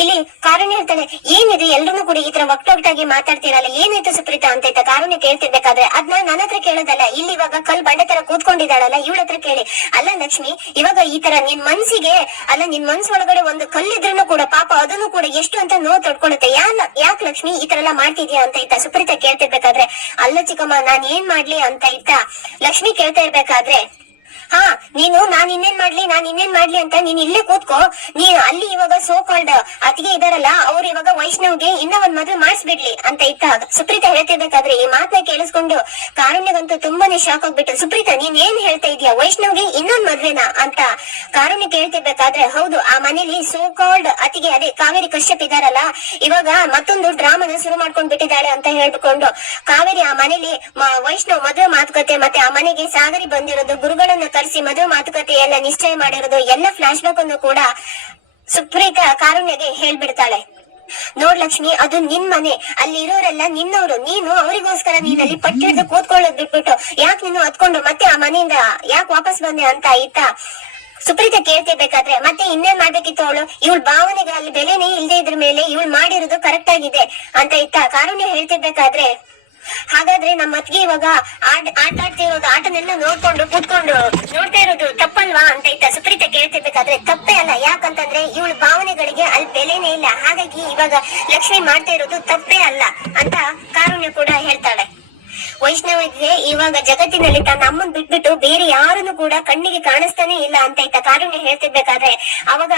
ಇಲ್ಲಿ ಕಾರುಣ್ಯ ಹೇಳ್ತಾನೆ, ಏನಿದು? ಎಲ್ರು ಕೂಡ ಈ ತರ ಒಟ್ಟೊಟ್ಟಾಗಿ ಮಾತಾಡ್ತಿರಲ್ಲ, ಏನಾಯ್ತು ಸುಪ್ರೀತಾ ಅಂತ ಇತ್ತ ಕಾರುಣ್ಯ ಕೇಳ್ತಿರ್ಬೇಕಾದ್ರೆ ಅದ್ನ ನನ್ನ ಹತ್ರ ಕೇಳೋದಲ್ಲ. ಇಲ್ಲಿ ಇವಾಗ ಕಲ್ ಬಂಡೆ ತರ ಕೂತ್ಕೊಂಡಿದ್ದಾಳಲ್ಲ, ಇವಳ ಹತ್ರ ಕೇಳಿ. ಅಲ್ಲ ಲಕ್ಷ್ಮಿ, ಇವಾಗ ಈ ತರ ನಿನ್ ಮನ್ಸಿಗೆ, ಅಲ್ಲ ನಿನ್ ಮನ್ಸ್ ಒಳಗಡೆ ಒಂದು ಕಲ್ಲಿದ್ರು ಕೂಡ, ಪಾಪ ಅದನ್ನು ಕೂಡ ಎಷ್ಟು ಅಂತ ನೋವು ತೊಡ್ಕೊಳುತ್ತೆ ಯಾನ್ ಯಾಕೆ ಲಕ್ಷ್ಮಿ ಈ ತರ ಎಲ್ಲ ಮಾಡ್ತಿದ್ಯಾ ಅಂತ ಇತ್ತ ಸುಪ್ರೀತಾ ಕೇಳ್ತಿರ್ಬೇಕಾದ್ರೆ, ಅಲ್ಲ ಚಿಕ್ಕಮ್ಮ, ನಾನ್ ಏನ್ ಮಾಡ್ಲಿ ಅಂತ ಇತ್ತ ಲಕ್ಷ್ಮಿ ಕೇಳ್ತಾ ಇರ್ಬೇಕಾದ್ರೆ ಹಾ, ನೀನು, ನಾನ್ ಇನ್ನೇನ್ ಮಾಡ್ಲಿ, ನಾನ್ ಇನ್ನೇನ್ ಮಾಡ್ಲಿ ಅಂತ ನೀನ್ ಇಲ್ಲೇ ಕೂತ್ಕೋ. ನೀನ್ ಅಲ್ಲಿ ಇವಾಗ ಸೋ ಕಾಲ್ಡ್ ಅತಿಗೆ ಇದಾರಲ್ಲ, ಅವ್ರು ಇವಾಗ ವೈಷ್ಣವ್ಗೆ ಇನ್ನ ಒಂದ್ ಮದ್ವೆ ಮಾಡಿಸ್ಬಿಡ್ಲಿ ಅಂತ ಇತ್ತ ಸುಪ್ರೀತಾ ಹೇಳ್ತಿರ್ಬೇಕಾದ್ರೆ ಈ ಮಾತನ್ನ ಕೇಳಿಸ್ಕೊಂಡು ಕಾರುಣ್ಯಗಂತೂ ತುಂಬಾನೇ ಶಾಕ್ ಆಗ್ಬಿಟ್ಟು ಸುಪ್ರೀತಾ, ನೀನ್ ಏನ್ ಹೇಳ್ತಾ ಇದೀಯ? ವೈಷ್ಣವ್ಗೆ ಇನ್ನೊಂದ್ ಮದ್ವೆನಾ ಅಂತ ಕಾರುಣ್ಯ ಕೇಳ್ತಿರ್ಬೇಕಾದ್ರೆ, ಹೌದು, ಆ ಮನೇಲಿ ಸೋ ಕಾಲ್ಡ್ ಅತಿಗೆ ಅದೇ ಕಾವೇರಿ ಕಶ್ಯಪ್ ಇದಾರಲ್ಲ, ಇವಾಗ ಮತ್ತೊಂದು ಡ್ರಾಮಾನ ಶುರು ಮಾಡ್ಕೊಂಡ್ ಬಿಟ್ಟಿದ್ದಾಳೆ ಅಂತ ಹೇಳ್ಕೊಂಡು ಕಾವೇರಿ ಆ ಮನೇಲಿ ವೈಷ್ಣವ್ ಮದ್ವೆ ಮಾತುಕತೆ ಮತ್ತೆ ಆ ಮನೆಗೆ ಸಾಗರಿ ಬಂದಿರೋದು ಗುರುಗಳನ್ನ ಕರೆಸಿ ಮದುವೆ ಮಾತುಕತೆ ಎಲ್ಲ ನಿಶ್ಚಯ ಮಾಡಿರೋದು ಎಲ್ಲ ಫ್ಲಾಶ್ ಬ್ಯಾಕ್ ಅನ್ನು ಕೂಡ ಸುಪ್ರೀತ ಕಾರುಣ್ಯಗೆ ಹೇಳ್ಬಿಡ್ತಾಳೆ. ನೋಡ್ ಲಕ್ಷ್ಮಿ, ಅದು ನಿನ್ ಮನೆ. ಅಲ್ಲಿ ಇರೋರೆಲ್ಲ ನಿನ್ನವರು. ನೀನು ಅವರಿಗೋಸ್ಕರ ನೀನ್ ಅಲ್ಲಿ ಪಟ್ಟಿಡ್ದು ಕೂತ್ಕೊಳ್ಳೋದ್ ಬಿಟ್ಬಿಟ್ಟು ಯಾಕೆ ನೀನು ಹತ್ಕೊಂಡು ಮತ್ತೆ ಆ ಮನೆಯಿಂದ ಯಾಕೆ ವಾಪಸ್ ಬಂದೆ ಅಂತ ಆಯ್ತಾ ಸುಪ್ರೀತ ಕೇಳ್ತಿರ್ಬೇಕಾದ್ರೆ ಮತ್ತೆ ಇನ್ನೇನ್ ಮಾಡ್ಬೇಕಿತ್ತು ಅವಳು? ಇವಳು ಭಾವನೆಗೆ ಅಲ್ಲಿ ಬೆಲೆನೇ ಇಲ್ದೇ ಇದ್ರ ಮೇಲೆ ಇವಳು ಮಾಡಿರೋದು ಕರೆಕ್ಟ್ ಆಗಿದೆ ಅಂತ ಇತ್ತ ಕಾರುಣ್ಯ ಹೇಳ್ತಿರ್ಬೇಕಾದ್ರೆ ಹಾಗಾದ್ರೆ ನಮ್ಮ ಅತ್ತಿಗೆ ಇವಾಗ ಆಟ ಆಡ್ತಿರೋದು ಆಟನೆಲ್ಲ ನೋಡ್ಕೊಂಡು, ಕೂತ್ಕೊಂಡು ನೋಡ್ತಾ ಇರೋದು ತಪ್ಪಲ್ವಾ ಅಂತ ಇತ್ತ ಸುಪ್ರೀತಾ ಕೇಳ್ತಿರ್ಬೇಕಾದ್ರೆ ತಪ್ಪೇ ಅಲ್ಲ. ಯಾಕಂತಂದ್ರೆ ಇವಳ ಭಾವನೆಗಳಿಗೆ ಅಲ್ಲಿ ಬೆಲೆನೇ ಇಲ್ಲ. ಹಾಗಾಗಿ ಇವಾಗ ಲಕ್ಷ್ಮಿ ಮಾಡ್ತಾ ಇರೋದು ತಪ್ಪೇ ಅಲ್ಲ ಅಂತ ಕಾರುಣ್ಯ ಕೂಡ ಹೇಳ್ತಾಳೆ. ವೈಷ್ಣವಿಗೆ ಇವಾಗ ಜಗತ್ತಿನಲ್ಲಿ ತನ್ನ ಅಮ್ಮನ್ ಬಿಟ್ಬಿಟ್ಟು ಬೇರೆ ಯಾರನ್ನು ಕೂಡ ಕಣ್ಣಿಗೆ ಕಾಣಿಸ್ತಾನೆ ಇಲ್ಲ ಅಂತ ಇತ್ತ ಕಾರುಣ್ಯ ಹೇಳ್ತಿರ್ಬೇಕಾದ್ರೆ, ಅವಾಗ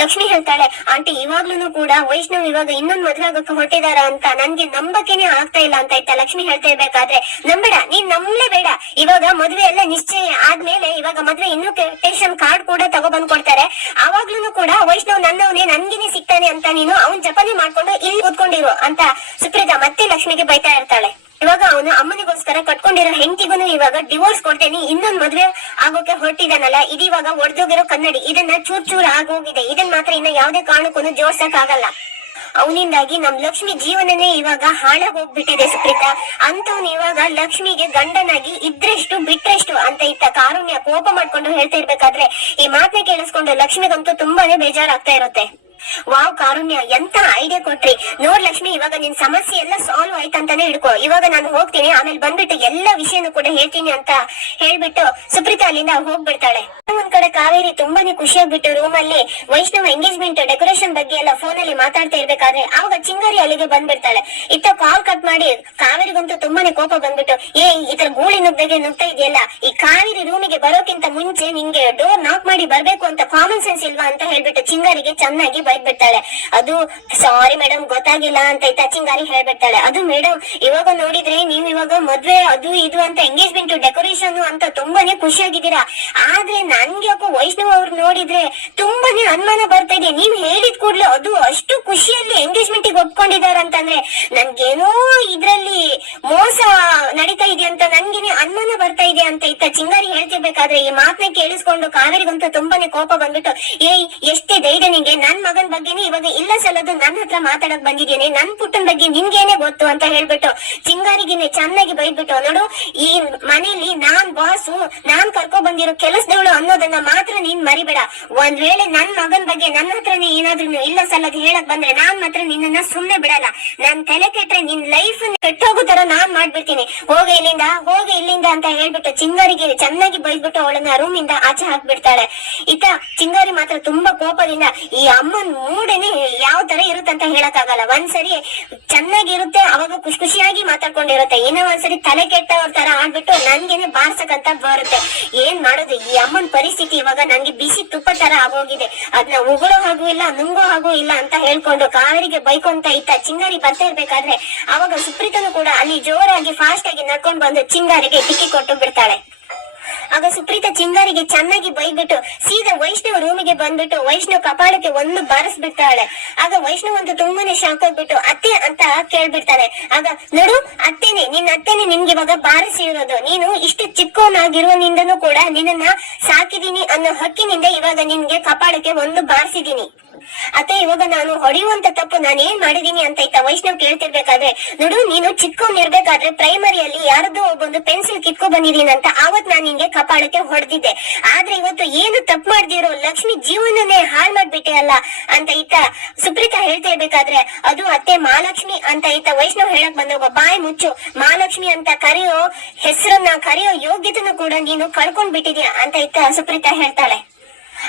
ಲಕ್ಷ್ಮಿ ಹೇಳ್ತಾಳೆ, ಆಂಟಿ ಇವಾಗ್ಲೂ ಕೂಡ ವೈಷ್ಣವ್ ಇವಾಗ ಇನ್ನೊಂದ್ ಮದ್ವೆ ಹೊಟ್ಟಿದಾರ ಅಂತ ನನ್ಗೆ ನಂಬಕೆನೆ ಆಗ್ತಾ ಇಲ್ಲ ಅಂತ ಇತ್ತ ಲಕ್ಷ್ಮಿ ಹೇಳ್ತಾ ಇರ್ಬೇಕಾದ್ರೆ, ನಂಬೇಡ, ನೀನ್ ನಂಬಲೇ ಬೇಡ. ಇವಾಗ ಮದ್ವೆ ಎಲ್ಲ ನಿಶ್ಚಯ ಆದ್ಮೇಲೆ ಇವಾಗ ಮದ್ವೆ ಕೆಟೇಷನ್ ಕಾರ್ಡ್ ಕೂಡ ತಗೋ ಬಂದ್ ಕೊಡ್ತಾರೆ. ಅವಾಗ್ಲೂ ಕೂಡ ವೈಷ್ಣವ್ ನನ್ನವನೇ, ನನ್ಗೇನೆ ಸಿಗ್ತಾನೆ ಅಂತ ನೀನು ಅವನ್ ಜಪನೆ ಮಾಡ್ಕೊಂಡು ಇಲ್ಲಿ ಕೂತ್ಕೊಂಡಿರು ಅಂತ ಸುಪ್ರೀತಾ ಮತ್ತೆ ಲಕ್ಷ್ಮಿಗೆ ಬೈತಾ ಇರ್ತಾಳೆ. ಇವಾಗ ಅವನು ಅಮ್ಮನಿಗೋಸ್ಕರ ಕಟ್ಕೊಂಡಿರೋ ಹೆಂಡತಿಗೂ ಇವಾಗ ಡಿವೋರ್ಸ್ ಕೊಡ್ತೇನೆ, ಇನ್ನೊಂದ್ ಮದ್ವೆ ಆಗೋಕೆ ಹೊರಟಿದಾನಲ್ಲ ಇದೀವಾಗ ಒಡ್ದೋಗಿರೋ ಕನ್ನಡಿ. ಇದನ್ನ ಚೂರ್ ಚೂರ್ ಆಗೋಗಿದೆ. ಇದನ್ ಮಾತ್ರ ಇನ್ನ ಯಾವ್ದೇ ಕಾರಣಕ್ಕೂ ಜೋಡ್ಸಕ್ ಆಗಲ್ಲ ಅವನಿಂದಾಗಿ ನಮ್ ಲಕ್ಷ್ಮಿ ಜೀವನನೇ ಇವಾಗ ಹಾಳಾಗ್ ಹೋಗ್ಬಿಟ್ಟಿದೆ ಸುಪ್ರೀತಾ. ಅಂತವ್ನು ಇವಾಗ ಲಕ್ಷ್ಮಿಗೆ ಗಂಡನಾಗಿ ಇದ್ರೆಷ್ಟು ಬಿಟ್ರೆಷ್ಟು ಅಂತ ಇತ್ತ ಕಾರುಣ್ಯ ಕೋಪ ಮಾಡ್ಕೊಂಡು ಹೇಳ್ತಾ ಇರ್ಬೇಕಾದ್ರೆ ಈ ಮಾತನ್ನ ಕೇಳಿಸ್ಕೊಂಡು ಲಕ್ಷ್ಮಿಗಂತೂ ತುಂಬಾನೇ ಬೇಜಾರಾಗ್ತಾ ಇರುತ್ತೆ. ವಾವ್ ಕಾರುಣ್ಯ, ಎಂತ ಐಡಿಯಾ ಕೊಟ್ರಿ. ನೋಡ್ ಲಕ್ಷ್ಮಿ, ಇವಾಗ ನಿನ್ ಸಮಸ್ಯೆ ಎಲ್ಲ ಸಾಲ್ವ್ ಆಯ್ತಂತಾನೆ ಹಿಡ್ಕೊ. ಇವಾಗ ನಾನು ಹೋಗ್ತೀನಿ, ಆಮೇಲೆ ಬಂದ್ಬಿಟ್ಟು ಎಲ್ಲ ವಿಷಯನೂ ಕೂಡ ಹೇಳ್ತೀನಿ ಅಂತ ಹೇಳ್ಬಿಟ್ಟು ಸುಪ್ರೀತಾ ಅಲ್ಲಿಂದ ಹೋಗ್ಬಿಡ್ತಾಳೆ. ಒಂದ್ ಕಡೆ ಕಾವೇರಿ ತುಂಬಾನೇ ಖುಷಿಯಾಗ್ಬಿಟ್ಟು ರೂಮ್ ಅಲ್ಲಿ ವೈಷ್ಣವ್ ಎಂಗೇಜ್ಮೆಂಟ್ ಡೆಕೋರೇಷನ್ ಬಗ್ಗೆ ಎಲ್ಲ ಫೋನ್ ಅಲ್ಲಿ ಮಾತಾಡ್ತಾ ಇರ್ಬೇಕಾದ್ರೆ ಅವಾಗ ಚಿಂಗಾರಿ ಅಲ್ಲಿಗೆ ಬಂದ್ಬಿಡ್ತಾಳೆ. ಇತ್ತ ಕಾಲ್ ಕಟ್ ಮಾಡಿ ಕಾವೇರಿಗಂತೂ ತುಂಬಾನೇ ಕೋಪ ಬಂದ್ಬಿಟ್ಟು ಏ ಈ ಗೂಳಿ ನುಗ್ಗೆ ನುಗ್ತಾ ಇದೆಯಲ್ಲ, ಈ ಕಾವೇರಿ ರೂಮಿಗೆ ಬರೋಕ್ಕಿಂತ ಮುಂಚೆ ನಿಂಗೆ ಡೋರ್ ನಾಕ್ ಮಾಡಿ ಬರ್ಬೇಕು ಅಂತ ಕಾಮನ್ ಸೆನ್ಸ್ ಇಲ್ವಾ? ಅಂತ ಹೇಳ್ಬಿಟ್ಟು ಚಿಂಗಾರಿಗೆ ಚೆನ್ನಾಗಿ ಬೈದ್ಬಿಡ್ತಾಳೆ ಅದು ಸಾರಿ ಮೇಡಮ್ ಗೊತ್ತಾಗಿಲ್ಲ ಅಂತ ಟಚಿಂಗಾರಿ ಚಿಂಗಾರಿ ಹೇಳ್ಬಿಡ್ತಾಳೆ. ಅದು ಮೇಡಮ್ ಇವಾಗ ನೋಡಿದ್ರೆ ನೀವ್ ಇವಾಗ ಮದ್ವೆ ಅದು ಇದು ಅಂತ ಎಂಗೇಜ್ಮೆಂಟ್ ಡೆಕೋರೇಷನ್ ಅಂತ ತುಂಬಾನೇ ಖುಷಿಯಾಗಿದ್ದೀರಾ. ಆದ್ರೆ ನನ್ಗೆ ಯಾಕೋ ವೈಷ್ಣವ್ ಅವ್ರು ನೋಡಿದ್ರೆ ತುಂಬಾನೇ ಅನುಮಾನ ಬರ್ತಾ ಇದೆ. ನೀವ್ ಹೇಳಿದ ಕೂಡ್ಲೆ ಅದು ಅಷ್ಟು ಖುಷಿಯಲ್ಲಿ ಎಂಗೇಜ್ಮೆಂಟ್ಗೆ ಒಪ್ಕೊಂಡಿದಾರ ಅಂತಂದ್ರೆ ನನ್ಗೇನೋ ಇದ್ರಲ್ಲಿ ಮೋಸ ನಡೀತಾ ಇದೆ ಅಂತ ನನ್ಗೇನೆ ಅನುಮಾನ ಬರ್ತಾ ಇದೆ ಅಂತ ಇತ್ತ ಚಿಂಗಾರಿ ಹೇಳ್ತಿರ್ಬೇಕಾದ್ರೆ ಈ ಮಾತನ್ನ ಕೇಳಿಸ್ಕೊಂಡು ಕಾವೇರಿಗಂತೂ ತುಂಬಾನೇ ಕೋಪ ಬಂದ್ಬಿಟ್ಟು, ಏಯ್, ಎಷ್ಟೇ ಧೈರ್ಯ ನಿಂಗೆ, ನನ್ ಮಗನ್ ಬಗ್ಗೆನೆ ಇವಾಗ ಇಲ್ಲ ಸಲ್ಲದು ನನ್ನ ಹತ್ರ ಮಾತಾಡಕ್ ಬಂದಿದ್ದೇನೆ ನನ್ ಪುಟ್ಟನ್ ಬಗ್ಗೆ ನಿನ್ಗೇನೆ ಗೊತ್ತು ಅಂತ ಹೇಳ್ಬಿಟ್ಟು ಚಿಂಗಾರಿಗಿನೇ ಚೆನ್ನಾಗಿ ಬೈದ್ಬಿಟ್ಟು, ನೋಡು, ಈ ಮನೇಲಿ ನಾನ್ ಬಾಸು ನಾನ್ ಕರ್ಕೊ ಬಂದಿರೋ ಕೆಲಸದವಳು ಅನ್ನೋದನ್ನ ಮಾತ್ರ ನೀನ್ ಮರಿಬೇಡ. ಒಂದ್ ವೇಳೆ ನನ್ ಮಗನ್ ಬಗ್ಗೆ ನನ್ನ ಹತ್ರನೇ ಏನಾದ್ರೂ ಇಲ್ಲ ಹೇಳಕ್ ಬಂದ್ರೆ ನಾನ್ ಮಾತ್ರ ನಿನ್ನನ್ನ ಸುಮ್ನೆ ಬಿಡಲ್ಲ. ನಾನ್ ತಲೆ ಕೆಟ್ರೆ ನಿನ್ ಲೈಫ್ ಕೆಟ್ಟೋಗೋ ತರ ನಾನ್ ಮಾಡ್ಬಿಡ್ತೀನಿ. ಹೋಗ ಇಲ್ಲಿಂದ, ಹೋಗಿ ಇಲ್ಲಿಂದ ಅಂತ ಹೇಳ್ಬಿಟ್ಟು ಚಿಂಗಾರಿಗೆ ಚೆನ್ನಾಗಿ ಬೈದ್ಬಿಟ್ಟು ಅವಳನ್ನ ರೂಮ್ ಇಂದ ಆಚೆ ಹಾಕ್ಬಿಡ್ತಾಳೆ. ಇತ್ತ ಚಿಂಗಾರಿ ಮಾತ್ರ ತುಂಬಾ ಕೋಪದಿಂದ ಈ ಅಮ್ಮನ್ ಮೂಡೇನೆ ಯಾವ ತರ ಇರುತ್ತೆ ಇರುತ್ತಂತ ಹೇಳಕ್ ಆಗಲ್ಲ ಒಂದ್ಸರಿ ಚೆನ್ನಾಗಿರುತ್ತೆ, ಅವಾಗ ಖುಷಿ ಖುಷಿಯಾಗಿ ಮಾತಾಡ್ಕೊಂಡಿರುತ್ತೆ. ಏನೋ ಒಂದ್ಸರಿ ತಲೆ ಕೆಟ್ಟವ್ರ ತರ ಆಡ್ಬಿಟ್ಟು ನನ್ಗೇನೆ ಬಾರ್ಸಕಂತ ಬರುತ್ತೆ. ಏನ್ ಮಾಡೋದು? ಈ ಅಮ್ಮನ್ ಪರಿಸ್ಥಿತಿ ಇವಾಗ ನನ್ಗೆ ಬಿಸಿ ತುಪ್ಪ ತರ ಆಗೋಗಿದೆ. ಅದನ್ನ ಉಗುಳೋ ಹಾಗೂ ಇಲ್ಲ, ನುಂಗೋ ಹಾಗೂ ಇಲ್ಲ ಅಂತ ಹೇಳ್ಕೊಂಡು ಕಾವೇರಿಗೆ ಬೈಕೊಂತ ಇತ್ತ ಚಿಂಗಾರಿ ಬರ್ತಾ ಇರ್ಬೇಕಾದ್ರೆ, ಅವಾಗ ಸುಪ್ರೀತನು ಕೂಡ ಅಲ್ಲಿ ಜೋರಾಗಿ ಫಾಸ್ಟ್ ಆಗಿ ನಡ್ಕೊಂಡ್ ಬಂದು ಚಿಂಗಾರಿಗೆ ಟಿಕ್ಕಿ ಕೊಟ್ಟು ಬಿಡ್ತಾಳೆ. ಆಗ ಸುಪ್ರೀತ ಚಿಂಗಾರಿಗೆ ಚೆನ್ನಾಗಿ ಬೈದ್ಬಿಟ್ಟು ಸೀದಾ ವೈಷ್ಣವ ರೂಮಿಗೆ ಬಂದ್ಬಿಟ್ಟು ವೈಷ್ಣವ್ ಕಪಾಳಕ್ಕೆ ಒಂದು ಬಾರಿಸ್ಬಿಡ್ತಾಳೆ. ಆಗ ವೈಷ್ಣವ್ ಅಂತ ತುಂಬಾನೇ ಶಾಕ್ ಆಗ್ಬಿಟ್ಟು, ಅತ್ತೆ ಅಂತ ಕೇಳ್ಬಿಡ್ತಾನೆ. ಆಗ, ನೋಡು, ಅತ್ತೆನೆ, ನಿನ್ನ ಅತ್ತೆನೆ ನಿನ್ಗೆ ಇವಾಗ ಬಾರಿಸಿರೋದು. ನೀನು ಇಷ್ಟು ಚಿಕ್ಕವನಾಗಿರುವನಿಂದನೂ ಕೂಡ ನಿನ್ನನ್ನ ಸಾಕಿದೀನಿ ಅನ್ನೋ ಹಕ್ಕಿನಿಂದ ಇವಾಗ ನಿನ್ಗೆ ಕಪಾಳಕ್ಕೆ ಒಂದು ಬಾರಿಸಿದೀನಿ. ಅತ್ತೆ, ಇವಾಗ ನಾನು ಹೊಡೆಯುವಂತ ತಪ್ಪು ನಾನು ಏನ್ ಮಾಡಿದೀನಿ ಅಂತ ಇತ್ತ ವೈಷ್ಣವ್ ಕೇಳ್ತಿರ್ಬೇಕಾದ್ರೆ, ನೋಡು, ನೀನು ಚಿಕ್ಕವನ್ ಇರ್ಬೇಕಾದ್ರೆ ಪ್ರೈಮರಿಯಲ್ಲಿ ಯಾರದೋ ಒಬ್ಬೊಂದು ಪೆನ್ಸಿಲ್ ಕಿತ್ಕೊ ಬಂದಿದೀನಿ ಅಂತ ಆವತ್ ನಾನು ನಿಂಗೆ ಕಪಾಳಕ್ಕೆ ಹೊಡೆದಿದ್ದೆ. ಆದ್ರೆ ಇವತ್ತು ಏನು ತಪ್ಪು ಮಾಡ್ದಿರೋ ಲಕ್ಷ್ಮಿ ಜೀವನನೇ ಹಾಳ್ ಮಾಡ್ಬಿಟ್ಟೆ ಅಲ್ಲ ಅಂತ ಇತ್ತ ಸುಪ್ರೀತಾ ಹೇಳ್ತಾ ಇರ್ಬೇಕಾದ್ರೆ, ಅದು ಅತ್ತೆ ಮಹಾಲಕ್ಷ್ಮಿ ಅಂತ ಇತ್ತ ವೈಷ್ಣವ್ ಹೇಳಕ್ ಬಂದಾಗ ಬಾಯಿ ಮುಚ್ಚು. ಮಹಾಲಕ್ಷ್ಮಿ ಅಂತ ಕರೆಯೋ ಹೆಸರನ್ನ, ಕರೆಯೋ ಯೋಗ್ಯತೆನೂ ಕೂಡ ನೀನು ಕಳ್ಕೊಂಡ್ ಬಿಟ್ಟಿದ್ಯಾ ಅಂತ ಇತ್ತ ಸುಪ್ರೀತಾ ಹೇಳ್ತಾಳೆ.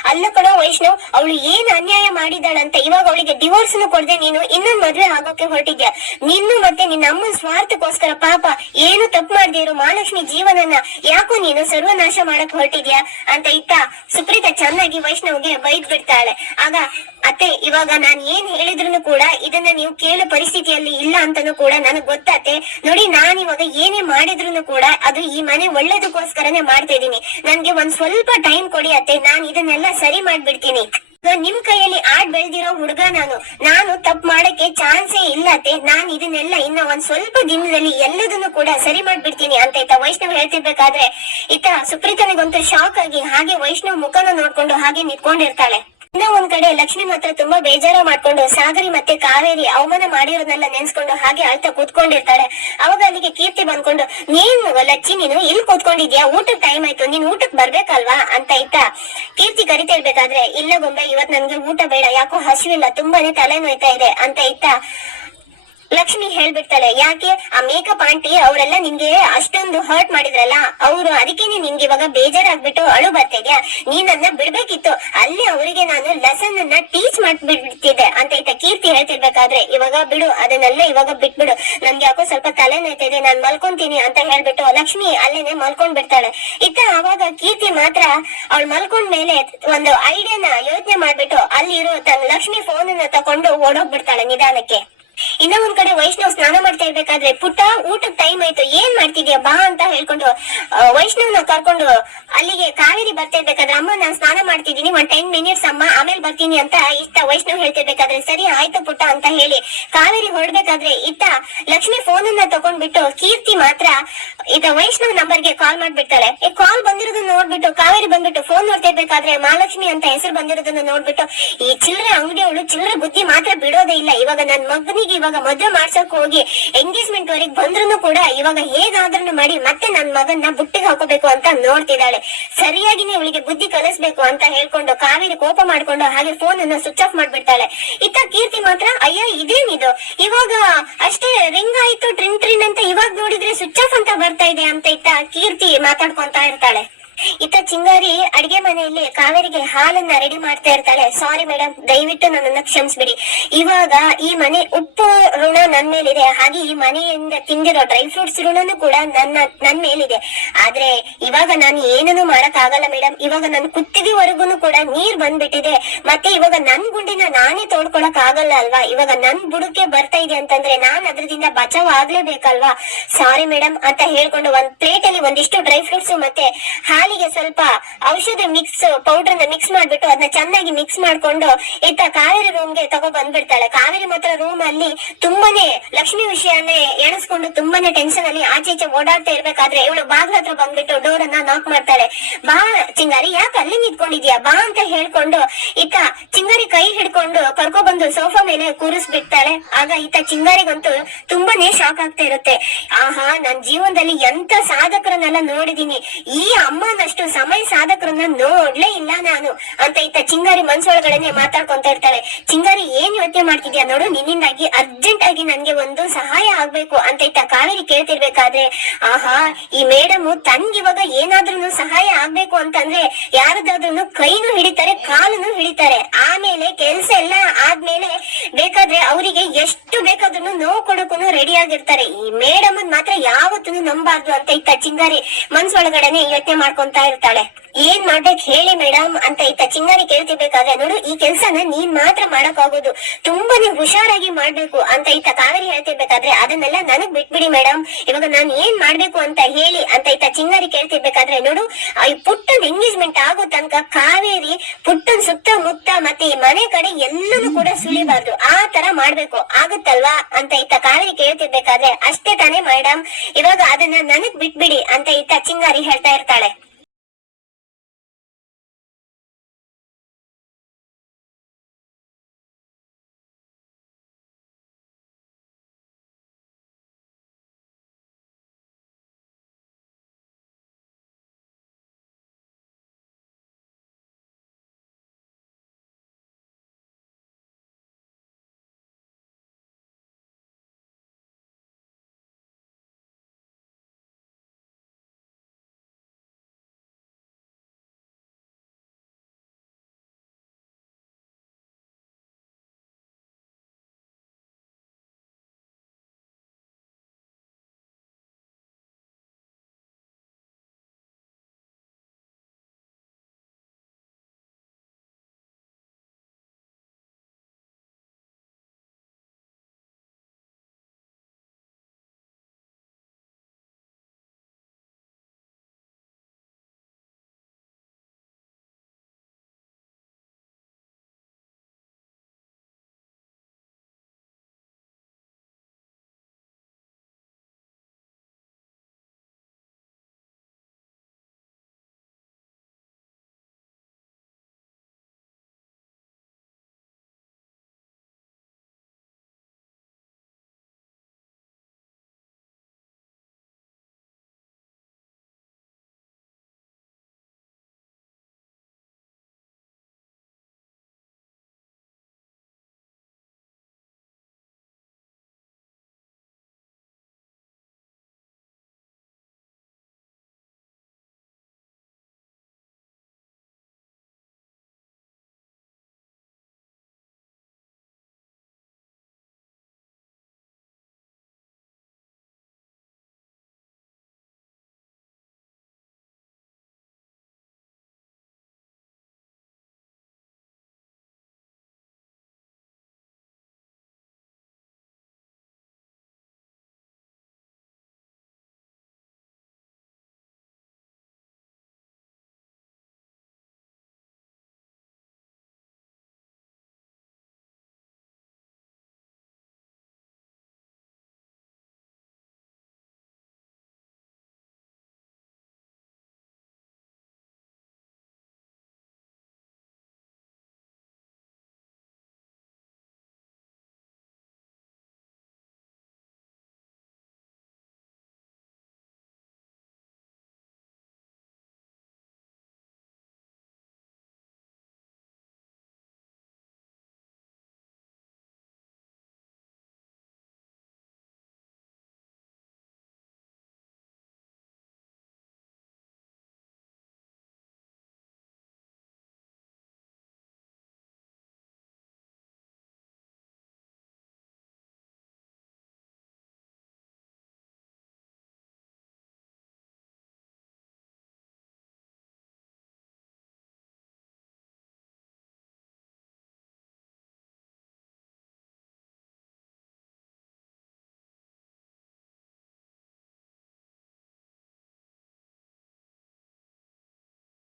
ಅಲ್ಲ ಕೂಡ ವೈಷ್ಣವ್, ಅವಳು ಏನ್ ಅನ್ಯಾಯ ಮಾಡಿದಾಳಂತ ಇವಾಗ ಅವಳಿಗೆ ಡಿವೋರ್ಸ್ ಕೊಡದೆ ನೀನು ಇನ್ನೊಂದ್ ಮದ್ವೆ ಆಗೋಕೆ ಹೊರಟಿದ್ಯಾ? ನಿನ್ನ ಮತ್ತೆ ನಿನ್ನ ಅಮ್ಮನ ಸ್ವಾರ್ಥಕ್ಕೋಸ್ಕರ ಪಾಪ ಏನು ತಪ್ಪು ಮಾಡದೆ ಇರೋ ಮಹಾಲಕ್ಷ್ಮಿ ಜೀವನನ ಯಾಕೋ ನೀನು ಸರ್ವನಾಶ ಮಾಡಕ್ ಹೊರಟಿದ್ಯಾ? ಅಂತ ಇತ್ತ ಸುಪ್ರೀತಾ ಚೆನ್ನಾಗಿ ವೈಷ್ಣವ್ಗೆ ಬೈದ್ ಬಿಡ್ತಾಳೆ ಆಗ ಅತ್ತೆ, ಇವಾಗ ನಾನ್ ಏನ್ ಹೇಳಿದ್ರು ಕೂಡ ಇದನ್ನ ನೀವು ಕೇಳೋ ಪರಿಸ್ಥಿತಿಯಲ್ಲಿ ಇಲ್ಲ ಅಂತಾನು ಕೂಡ ನನಗ್ ಗೊತ್ತಾತೆ ನೋಡಿ, ನಾನ್ ಇವಾಗ ಏನೇ ಮಾಡಿದ್ರು ಕೂಡ ಅದು ಈ ಮನೆ ಒಳ್ಳೇದಕ್ಕೋಸ್ಕರನೇ ಮಾಡ್ತಾ ಇದೀನಿ ನನ್ಗೆ ಒಂದ್ ಸ್ವಲ್ಪ ಟೈಮ್ ಕೊಡಿ ಅತ್ತೆ, ನಾನ್ ಇದನ್ನೆಲ್ಲ ಸರಿ ಮಾಡ್ಬಿಡ್ತೀನಿ. ನಿಮ್ ಕೈಯಲ್ಲಿ ಆಡ್ ಬೆಳ್ದಿರೋ ಹುಡುಗ ನಾನು. ನಾನು ತಪ್ಪು ಮಾಡಕ್ಕೆ ಚಾನ್ಸೇ ಇಲ್ಲ ನಾನು ನಾನ್ ಇದನ್ನೆಲ್ಲ ಇನ್ನ ಒಂದ್ ಸ್ವಲ್ಪ ದಿನದಲ್ಲಿ ಎಲ್ಲದನ್ನು ಕೂಡ ಸರಿ ಮಾಡ್ಬಿಡ್ತೀನಿ ಅಂತ ಇತ್ತ ವೈಷ್ಣವ್ ಹೇಳ್ತಿರ್ಬೇಕಾದ್ರೆ ಇತ್ತ ಸುಪ್ರೀತನಿಗಂತೂ ಶಾಕ್ ಆಗಿ ಹಾಗೆ ವೈಷ್ಣವ್ ಮುಖನ ನೋಡ್ಕೊಂಡು ಹಾಗೆ ನಿಂತ್ಕೊಂಡಿರ್ತಾಳೆ. ಇನ್ನ ಒಂದ್ ಕಡೆ ಲಕ್ಷ್ಮಿ ಮಾತ್ರ ತುಂಬಾ ಬೇಜಾರ ಮಾಡ್ಕೊಂಡು ಸಾಗರಿ ಮತ್ತೆ ಕಾವೇರಿ ಅವಮಾನ ಮಾಡಿರೋದನ್ನೆಲ್ಲ ನೆನ್ಸ್ಕೊಂಡು ಹಾಗೆ ಅಳ್ತಾ ಕೂತ್ಕೊಂಡಿರ್ತಾಳೆ. ಅವಾಗ ಅಲ್ಲಿಗೆ ಕೀರ್ತಿ ಬಂದ್ಕೊಂಡು, ನೀನ್ ಲಕ್ಷ್ಮಿ ನೀನು ಇಲ್ಲಿ ಕೂತ್ಕೊಂಡಿದ್ಯಾ? ಊಟಕ್ ಟೈಮ್ ಆಯ್ತು. ನೀನ್ ಊಟಕ್ ಬರ್ಬೇಕಲ್ವಾ? ಅಂತ ಇತ್ತ ಕೀರ್ತಿ ಕರಿತಾ ಇರ್ಬೇಕಾದ್ರೆ, ಇಲ್ಲ ಗೊಂಬೆ, ಇವತ್ ನನ್ಗೆ ಊಟ ಬೇಡ. ಯಾಕೋ ಹಸಿವಿಲ್ಲ. ತುಂಬಾನೇ ತಲೆ ನೋಯ್ತಾ ಇದೆ. ಅಂತ ಇತ್ತ ಲಕ್ಷ್ಮಿ ಹೇಳ್ಬಿಡ್ತಾಳೆ, ಯಾಕೆ? ಆ ಮೇಕಪ್ ಆಂಟಿ ಅವರೆಲ್ಲ ನಿನ್ಗೆ ಅಷ್ಟೊಂದು ಹರ್ಟ್ ಮಾಡಿದ್ರಲ್ಲ? ಅವರು ಅದಕ್ಕೇನೆ ನಿನ್ಗೆ ಇವಾಗ ಬೇಜಾರಾಗ್ಬಿಟ್ಟು ಅಳು ಬರ್ತಾ ಇದ್ಯಾ? ನೀನನ್ನ ಬಿಡ್ಬೇಕಿತ್ತು. ಅಲ್ಲಿ ಅವರಿಗೆ ನಾನು ಲೆಸನ್ ಅನ್ನ ಟೀಚ್ ಮಾಡ್ಬಿಡ್ತಿದ್ದೆ. ಅಂತ ಇತ್ತ ಕೀರ್ತಿ ಹೇಳ್ತಿರ್ಬೇಕಾದ್ರೆ, ಇವಾಗ ಬಿಡು, ಅದನ್ನೆಲ್ಲ ಇವಾಗ ಬಿಟ್ಬಿಡು. ನನ್ಗೆ ಯಾಕೋ ಸ್ವಲ್ಪ ತಲೆ ನೋಯ್ತಿದೆ ನಾನ್ ಮಲ್ಕೊಂತೀನಿ ಅಂತ ಹೇಳ್ಬಿಟ್ಟು ಲಕ್ಷ್ಮಿ ಅಲ್ಲೇನೆ ಮಲ್ಕೊಂಡ್ ಬಿಡ್ತಾಳೆ ಇತ್ತ ಅವಾಗ ಕೀರ್ತಿ ಮಾತ್ರ ಅವಳು ಮಲ್ಕೊಂಡ್ ಮೇಲೆ ಒಂದು ಐಡಿಯಾನ ಯೋಚನೆ ಮಾಡ್ಬಿಟ್ಟು ಅಲ್ಲಿರೋ ತನ್ನ ಲಕ್ಷ್ಮಿ ಫೋನ್ ಅನ್ನ ತಕೊಂಡು ಓಡೋಗ್ಬಿಡ್ತಾಳೆ ನಿಧಾನಕ್ಕೆ. ಇನ್ನ ಒಂದ್ ಕಡೆ ವೈಷ್ಣವ್ ಸ್ನಾನ ಮಾಡ್ತಾ ಇರ್ಬೇಕಾದ್ರೆ ಪುಟ್ಟ, ಊಟದ ಟೈಮ್ ಆಯ್ತು, ಏನ್ ಮಾಡ್ತಿದ್ಯಾ? ಬಾ ಅಂತ ಹೇಳ್ಕೊಂಡು ವೈಷ್ಣವ್ನ ಕರ್ಕೊಂಡು ಅಲ್ಲಿಗೆ ಕಾವೇರಿ ಬರ್ತಾ ಇರ್ಬೇಕಾದ್ರೆ, ಅಮ್ಮ, ನಾನ್ ಸ್ನಾನ ಮಾಡ್ತಿದೀನಿ ಒಂದ್ ಟೆನ್ ಮಿನಿಟ್ಸ್ ಅಮ್ಮ, ಆಮೇಲೆ ಬರ್ತೀನಿ ಅಂತ ಇಷ್ಟ ವೈಷ್ಣವ್ ಹೇಳ್ತಿರ್ಬೇಕಾದ್ರೆ, ಸರಿ, ಆಯ್ತು ಪುಟ್ಟ, ಅಂತ ಹೇಳಿ ಕಾವೇರಿ ಹೊರಡ್ಬೇಕಾದ್ರೆ ಇತ್ತ ಲಕ್ಷ್ಮಿ ಫೋನ್ ಅನ್ನ ತಗೊಂಡ್ಬಿಟ್ಟು ಕೀರ್ತಿ ಮಾತ್ರ ಇತ್ತ ವೈಷ್ಣವ್ ನಂಬರ್ಗೆ ಕಾಲ್ ಮಾಡ್ಬಿಡ್ತಾಳೆ. ಈ ಕಾಲ್ ಬಂದಿರೋದನ್ನ ನೋಡ್ಬಿಟ್ಟು, ಕಾವೇರಿ ಬಂದ್ಬಿಟ್ಟು ಫೋನ್ ನೋಡ್ತಾ ಇರ್ಬೇಕಾದ್ರೆ ಮಹಾಲಕ್ಷ್ಮಿ ಅಂತ ಹೆಸರು ಬಂದಿರೋದನ್ನ ನೋಡ್ಬಿಟ್ಟು, ಈ ಚಿಲ್ಲರೆ ಅಂಗಡಿಯವಳು ಚಿಲ್ಲರೆ ಬುದ್ಧಿ ಮಾತ್ರ ಬಿಡೋದೇ ಇಲ್ಲ. ಇವಾಗ ನನ್ ಮಗನಿಗೆ ಇವಾಗ ಮದ್ವೆ ಮಾಡ್ಸಕ್ ಹೋಗಿ ಎಂಗೇಜ್ಮೆಂಟ್ ವರೆಗೆ ಬಂದ್ರು ಕೂಡ ಇವಾಗ ಹೇಗಾದ್ರೂ ಮಾಡಿ ಮತ್ತೆ ನನ್ ಮಗನ್ನ ಬುಟ್ಟಿಗೆ ಹಾಕೋಬೇಕು ಅಂತ ನೋಡ್ತಿದ್ದಾಳೆ. ಸರಿಯಾಗಿನೇ ಅವಳಿಗೆ ಬುದ್ಧಿ ಕಲಿಸ್ಬೇಕು ಅಂತ ಹೇಳ್ಕೊಂಡು ಕಾವೇರಿ ಕೋಪ ಮಾಡ್ಕೊಂಡು ಹಾಗೆ ಫೋನ್ ಅನ್ನ ಸ್ವಿಚ್ ಆಫ್ ಮಾಡ್ಬಿಡ್ತಾಳೆ. ಇತ್ತ ಕೀರ್ತಿ ಮಾತ್ರ, ಅಯ್ಯ ಇದೇನಿದು ಇವಾಗ ಅಷ್ಟೇ ರಿಂಗ್ ಆಯ್ತು ಟ್ರಿನ್ ಟ್ರಿನ್ ಅಂತ ಇವಾಗ ನೋಡಿದ್ರೆ ಸ್ವಿಚ್ ಆಫ್ ಅಂತ ಬರ್ತಾ ಇದೆ ಅಂತ ಇತ್ತ ಕೀರ್ತಿ ಮಾತಾಡ್ಕೊಂತ ಇರ್ತಾಳೆ. ಇತ್ತ ಚಿಂಗಾರಿ ಅಡಿಗೆ ಮನೆಯಲ್ಲಿ ಕಾವೇರಿಗೆ ಹಾಲನ್ನ ರೆಡಿ ಮಾಡ್ತಾ ಇರ್ತಾಳೆ. ಸಾರಿ ಮೇಡಮ್ ದಯವಿಟ್ಟು ನನ್ನನ್ನ ಕ್ಷಮಿಸ್ಬಿಡಿ. ಇವಾಗ ಈ ಮನೆ ಉಪ್ಪು ಋಣ ನನ್ ಮೇಲಿದೆ. ಹಾಗೆ ಈ ಮನೆಯಿಂದ ತಿಂದಿರೋ ಡ್ರೈ ಫ್ರೂಟ್ಸ್ ಋಣನು ಕೂಡ ನನ್ನ, ನನ್ ಮೇಲಿದೆ. ಆದ್ರೆ ಇವಾಗ ನಾನು ಏನನ್ನು ಮಾಡಕ್ ಆಗಲ್ಲ ಮೇಡಮ್ ಇವಾಗ ನನ್ ಕುತ್ತಿಗೆವರೆಗೂ ಕೂಡ ನೀರ್ ಬಂದ್ಬಿಟ್ಟಿದೆ. ಮತ್ತೆ ಇವಾಗ ನನ್ ಗುಂಡಿನ ನಾನೇ ತೋಡ್ಕೊಳಕ್ ಆಗಲ್ಲ ಅಲ್ವಾ? ಇವಾಗ ನನ್ ಬುಡಕ್ಕೆ ಬರ್ತಾ ಇದೆ ಅಂತಂದ್ರೆ ನಾನ್ ಅದ್ರದಿಂದ ಬಚಾವ್ ಆಗ್ಲೇಬೇಕಲ್ವಾ? ಸಾರಿ ಮೇಡಮ್ ಅಂತ ಹೇಳ್ಕೊಂಡು ಒಂದ್ ಪ್ಲೇಟ್ ಅಲ್ಲಿ ಒಂದಿಷ್ಟು ಡ್ರೈ ಫ್ರೂಟ್ಸ್ ಮತ್ತೆ ಹಾಲಿಗೆ ಸ್ವಲ್ಪ ಔಷಧ ಮಿಕ್ಸ್ ಪೌಡರ್ ಮಿಕ್ಸ್ ಮಾಡ್ಬಿಟ್ಟು ಅದನ್ನ ಚೆನ್ನಾಗಿ ಮಿಕ್ಸ್ ಮಾಡ್ಕೊಂಡು ಇತ್ತ ಕಾವೇರಿ ರೂಮ್ಗೆ ತಗೋ ಬಂದ್ಬಿಡ್ತಾಳೆ. ಕಾವೇರಿ ಮಾತ್ರ ರೂಮ್ ಅಲ್ಲಿ ತುಂಬಾನೇ ಲಕ್ಷ್ಮಿ ವಿಷಯನೇ ಎಣಿಸ್ಕೊಂಡು ತುಂಬಾನೇ ಟೆನ್ಷನ್ ಅಲ್ಲಿ ಆಚೆ ಈಚೆ ಓಡಾಡ್ತಾ ಇರ್ಬೇಕಾದ್ರೆ ಇವಳು ಬಾಗ್ಲ ಹತ್ರ ಬಂದ್ಬಿಟ್ಟು ಡೋರ್ ಅನ್ನ ನಾಕ್ ಮಾಡ್ತಾಳೆ. ಬಾ ಚಿಂಗಾರಿ, ಯಾಕೆ ಅಲ್ಲಿ ನಿಂತ್ಕೊಂಡಿದ್ಯಾ? ಬಾ ಅಂತ ಹೇಳ್ಕೊಂಡು ಇತ್ತ ಚಿಂಗಾರಿ ಕೈ ಹಿಡ್ಕೊಂಡು ಕರ್ಕೊ ಬಂದು ಸೋಫಾ ಮೇಲೆ ಕೂರಿಸ್ಬಿಡ್ತಾಳೆ. ಆಗ ಈತ ಚಿಂಗಾರಿಗಂತೂ ತುಂಬಾನೇ ಶಾಕ್ ಆಗ್ತಾ ಇರುತ್ತೆ. ಆಹಾ, ನನ್ ಜೀವನದಲ್ಲಿ ಎಂತ ಸಾಧಕರನ್ನೆಲ್ಲ ನೋಡಿದೀನಿ. ಈ ಅಮ್ಮನಷ್ಟು ಸಮಯ ಸಾಧಕರನ್ನ ನೋಡ್ಲೇ ಇಲ್ಲ ನಾನು ಅಂತ ಇತ್ತ ಚಿಂಗಾರಿ ಮನ್ಸೊಳಗಡೆನೆ ಮಾತಾಡ್ಕೊಂತ ಇರ್ತಾಳೆ. ಚಿಂಗಾರಿ ಏನ್ ಯೋಚನೆ ಮಾಡ್ತಿದ್ಯಾ ನೋಡು, ನಿನ್ನಿಂದಾಗಿ ಅರ್ಜೆಂಟ್ ಆಗಿ ನನ್ಗೆ ಒಂದು ಸಹಾಯ ಆಗ್ಬೇಕು ಅಂತ ಇತ್ತ ಕಾವೇರಿ ಕೇಳ್ತಿರ್ಬೇಕಾದ್ರೆ, ಆಹಾ, ಈ ಮೇಡಮ್ ತನ್ಗಿವಾಗ ಏನಾದ್ರೂ ಸಹಾಯ ಆಗ್ಬೇಕು ಅಂತಂದ್ರೆ ಯಾರದಾದ್ರೂ ಕೈನು ಹಿಡಿತಾರೆ, ಕಾಲನು ಹಿಡಿತಾರೆ. ಆಮೇಲೆ ಕೆಲ್ಸ ಎಲ್ಲ ಆದ್ಮೇಲೆ ಬೇಕಾದ್ರೂ ನೋವು ಕೊಡಕ್ಕೂ ರೆಡಿ ಆಗಿರ್ತಾರೆ. ಈ ಮೇಡಮ್ ಮಾತ್ರ ಯಾವತ್ತೂ ನಂಬಾರ್ದು ಅಂತ ಇತ್ತ ಚಿಂಗಾರಿ ಮನ್ಸೊಳಗಡೆನೆ ಯೋಚನೆ ಮಾಡ್ಕೊಂತಾ ಇರ್ತಾಳೆ. ಏನ್ ಮಾಡ್ಬೇಕು ಹೇಳಿ ಮೇಡಮ್ ಅಂತ ಇತ್ತ ಚಿಂಗಾರಿ ಕೇಳ್ತಿರ್ಬೇಕಾದ್ರೆ ನೋಡು, ಈ ಕೆಲ್ಸನ ನೀನ್ ಮಾತ್ರ ಮಾಡಕ್ ಆಗೋದು ತುಂಬಾನೇ ಹುಷಾರಾಗಿ ಮಾಡ್ಬೇಕು ಅಂತ ಇತ್ತ ಕಾವೇರಿ ಹೇಳ್ತಿರ್ಬೇಕಾದ್ರೆ ಅದನ್ನೆಲ್ಲ ನನಗ್ ಬಿಟ್ಬಿಡಿ ಮೇಡಮ್. ಇವಾಗ ನಾನ್ ಏನ್ ಮಾಡ್ಬೇಕು ಅಂತ ಹೇಳಿ ಅಂತ ಇತ್ತ ಚಿಂಗಾರಿ ಕೇಳ್ತಿರ್ಬೇಕಾದ್ರೆ ನೋಡು ಈ ಪುಟ್ಟನ್ ಎಂಗೇಜ್ಮೆಂಟ್ ಆಗೋ ತನಕ ಕಾವೇರಿ ಪುಟ್ಟನ್ ಸುತ್ತಮುತ್ತ ಮತ್ತೆ ಈ ಮನೆ ಕಡೆ ಎಲ್ಲನೂ ಕೂಡ ಸುಳಿಬಾರ್ದು. ಆ ತರ ಮಾಡ್ಬೇಕು. ಆಗುತ್ತಲ್ವಾ ಅಂತ ಇತ್ತ ಕಾವೇರಿ ಕೇಳ್ತಿರ್ಬೇಕಾದ್ರೆ ಅಷ್ಟೇ ತಾನೇ ಮೇಡಮ್. ಇವಾಗ ಅದನ್ನ ನನಗ್ ಬಿಟ್ಬಿಡಿ ಅಂತ ಇತ್ತ ಚಿಂಗಾರಿ ಹೇಳ್ತಾ ಇರ್ತಾಳೆ.